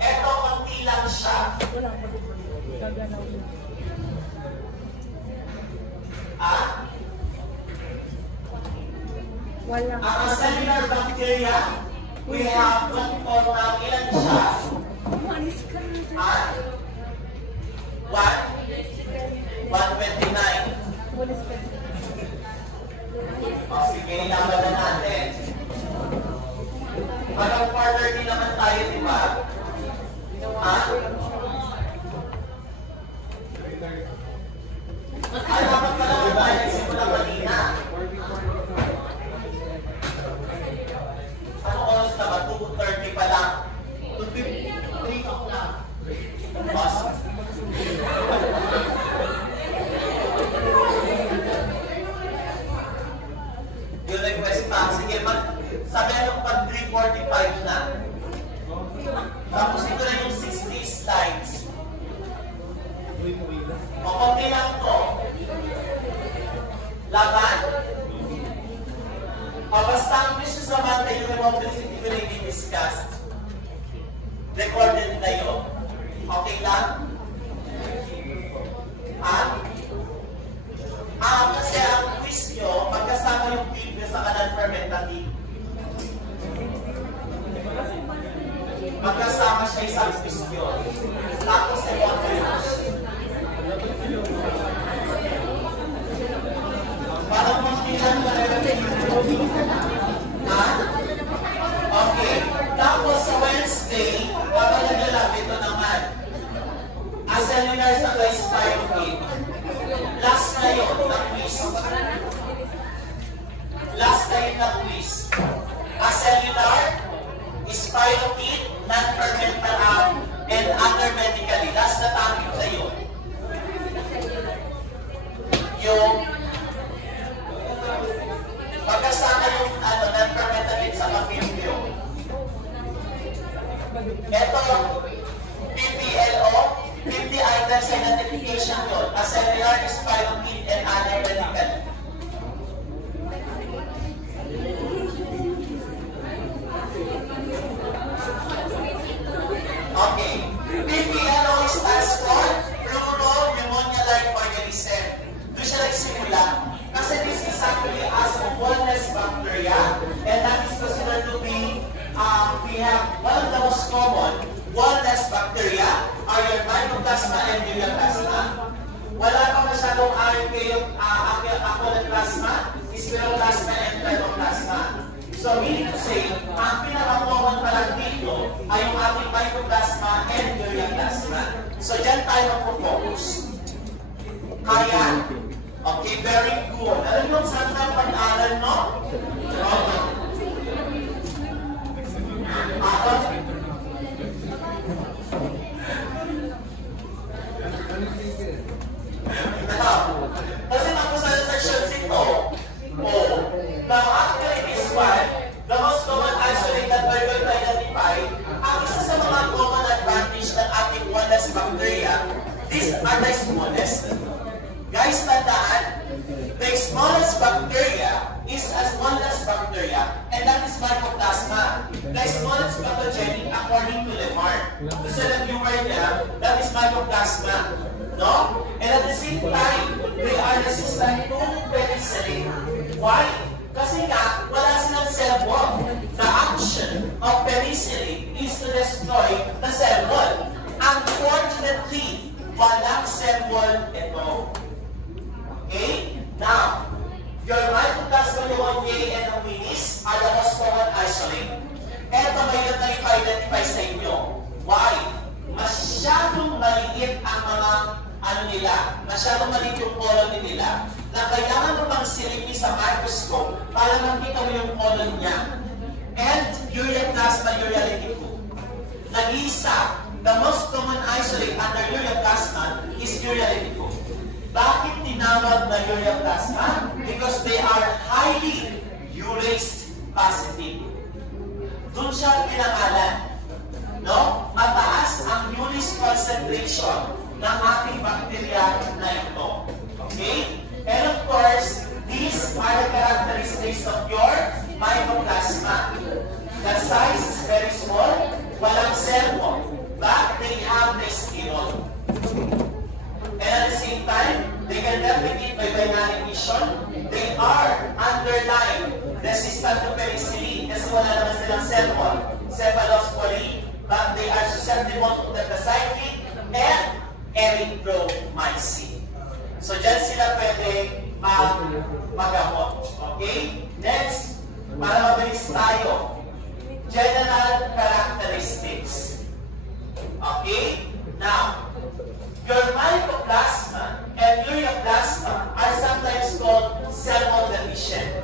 Eto, konti lang siya. Ang cellular bacteria, we have one form na ilan siya? 129. Sige, ilaban na natin. Parang partner din naman tayo, di ba? Dapat pala kung tayo nagsimula kanina. Ano oras na ba? 2:30 pa lang. 2:53 ako na. Boss. Yung request pa. Sige, sabi ano pag 3:45 na. Tapos ito na yung 60 slides. O, konti lang to. Laban. O, basta ang wishes naman na yung electricity will be discussed. Recorded na yun. Okay lang? Kasi ang quiz nyo, magkasama yung video sa non-fermentative. Magkasama siya isang quiz nyo. Tapos ay waterless. Parang magkilan ka rin. Okay. Tapos sa Wednesday, papalagyan ito naman. Acellular sa spirochete. Last na yun, na quiz. Last na yun na quiz. Acellular, spirochete, non-fermental, and other medically. Last na topic sa yun. Yung magkasama yung non-fermental sa papilyo. Ito, PPLO, 50 items identification yun. Acellular, spirochete, and other medical. Okay. PPLO stands for pleuropneumonia-like organism. Doon siya nagsimula. Kasi this is actually as a wellness bacteria, and that is considered to be, we have one of the most common wellness bacteria are your mycoplasma and ureaplasma. Wala pa masyadong aconoplasma, spiroplasma, and plasma. So, meaning to say, ang pinaka-common pa lang dito ay yung ating mycoplasma and ureaplasma. So, dyan tayo mag-focus. Kaya, okay, very good. Alam mo, saan tayo pag-aaral, no? Okay. Kasi tapos sa sections ito, now actually this one, the most common isolate that we're going to identify, ang isa sa mga common advantage ng ating wellness bacteria, these are the smallest. Guys, tandaan, the smallest bacteria is as wellness bacteria, and that is mycoplasma. The smallest pathogenic according to Lemar. So that you were there, that is mycoplasma. No? And at the same time, they are resistant to penicillin. Why? Kasi nga, wala silang cell wall. The action of penicillin is to destroy the cell wall. Unfortunately, walang cell wall ito. Okay? Now, your mycoplasma pneumoniae and hominis are the most common isolate. Ito mayroon na ipa-identify sa inyo. Why? Masyadong maliit ang mga masyadong maliit yung colony nila na kailangan mo pang silipin sa microscope para makita mo yung colony niya. And ureaplasma, urealytic. Nag-iisa, the most common isolate under ureaplasma is urealytic. Bakit tinawag na ureaplasma? Because they are highly urase positive. Doon siya pinangalan. No? Mataas ang urase concentration ng ating bacteria na ito. Okay? And of course, these are the characteristics of your mycoplasma. The size is very small, walang cell wall. resistant to penicillin kasi wala naman silang cell wall, cephalosporin, but they are susceptible to tetracycline and erythromycin. So, dyan sila pwede magamot. Okay? Next, para mabilis tayo. General characteristics. Okay? Now, your mycoplasma and ureaplasma are sometimes called cell wall deficient,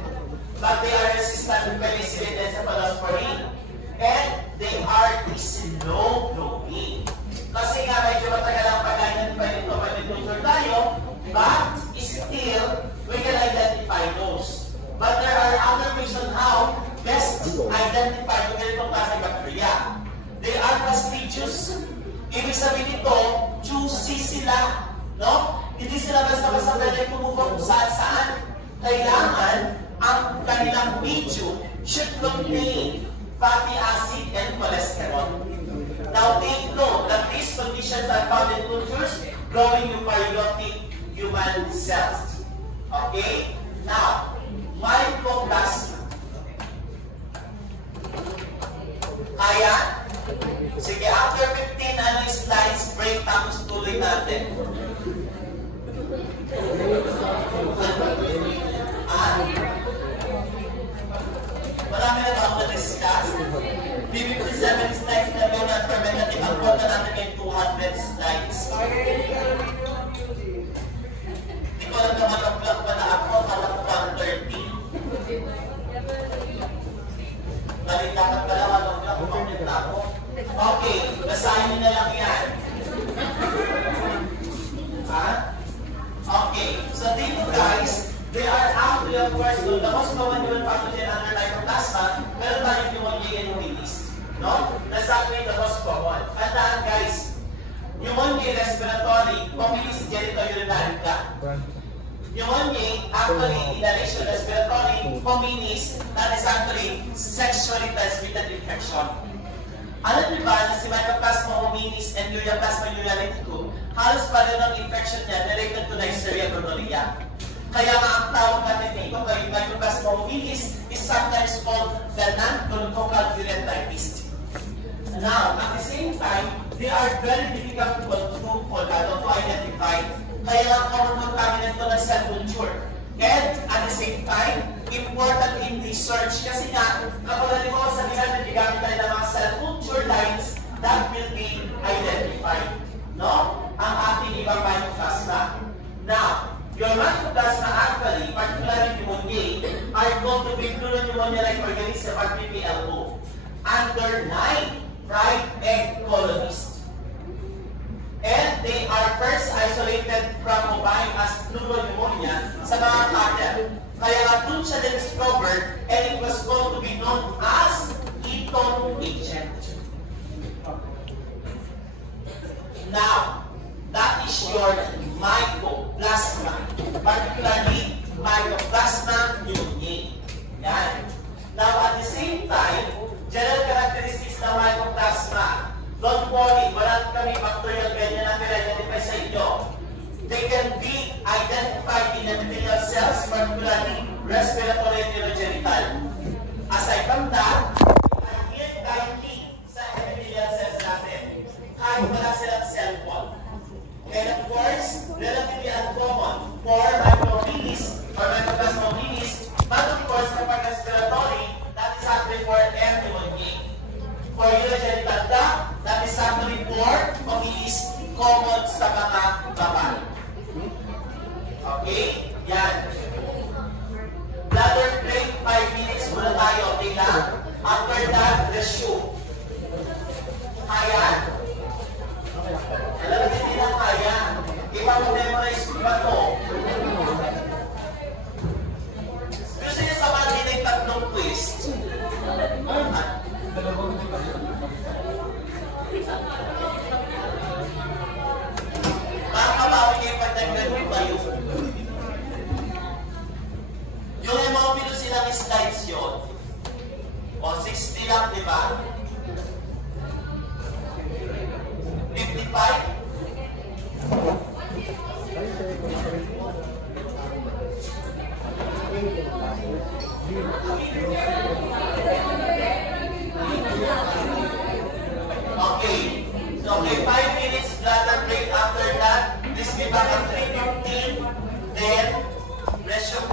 but they are resistant to penicillin and cephalosporin, and they are slow growing. Kasi nga medyo matagal ang pag-identify nito pag nag-culture tayo, but still, we can identify those. But there are other ways on how best identify kung ganitong klaseng bacteria. They are fastidious. Ibig sabihin nito, juicy sila. No? Hindi sila basta-basta pwede tumubo kung saan-saan. Kailangan ang kanilang medium should contain fatty acid and cholesterol. Now, take note that these conditions are found in cultures growing eukaryotic human cells. Okay? Now, mycoplasma. Kaya? Sige, after 15 slides, break tapos tuloy natin. Marami na ba ako na-discuss? 57 slides na may non-fermentative. Ang quota natin ay 200 slides. Hindi ko lang naman ang-vlog pa na ako. Kala ko 130. Galing dapat pala ang-vlog. Kumakit na ako. Okay, basahin nyo na lang yan. Okay, so dito guys, they are actually, of course, the most common human pathogen under mycoplasma, pero tayo pneumonia and pneumonia. No? That's actually the most common. Tandaan guys, pneumonia respiratory, pneumonia genitourinary tract. Pneumonia, actually, inhalation respiratory, pneumonia, that is actually sexually transmitted infection. Alam niyo ba na si Mycoplasma hominis and Ureaplasma urinalyticum, halos pareho ng infection niya related to Neisseria gonorrhea. Kaya nga ang tawag natin dito kay Mycoplasma hominis is sometimes called the non-gonococcal urethritis. Now, at the same time, they are very difficult to identify. Kaya nga common contaminant to ng cell culture. And at the same time, important in research kasi nga, kapag halimbawa sa nila nagamit tayo ng mga cell culture lines that will be identified. No? Ang ating ibang mycoplasma. Now, your mycoplasma actually, particularly pneumonia, are called to be pleuropneumonia-like organism or PPLO under 9 fried egg colonies. And they are first isolated from mobile as pneumonia sa mga cattle. Kaya nga doon siya discovered and it was going to be known as Eton agent. Now, that is your mycoplasma, particularly mycoplasma pneumoniae. Yan. Now, at the same time, general characteristics ng mycoplasma. Don't worry, wala kami bacterial ganyan na i-identify sa inyo. They can be identified in epithelial cells, particularly respiratory and urogenital. Aside from that, are here kindly sa epithelial cells natin. Kahit wala silang cell wall. And of course, relatively uncommon for microorganisms or mycoplasma hominis, but of course, kapag respiratory, that is actually for pneumonia. For urogenital tract, that is actually for hominis common sa mga babae. Okay? Yan. Bladder break, 5 minutes muna tayo. Okay lang? After that, the shoe. Kaya? Alam, hindi na kaya. Iba mo memorize ko ba ito? Gusto niya sa mga dinay tatlong twist. Makakabawi kayo pag nag-review kayo. Yung hemophilus silang slides yun. O 60 lang, di ba? 55? Okay. So, okay, 5 minutes bladder break after that. Please be back at 3:15. Then, rest your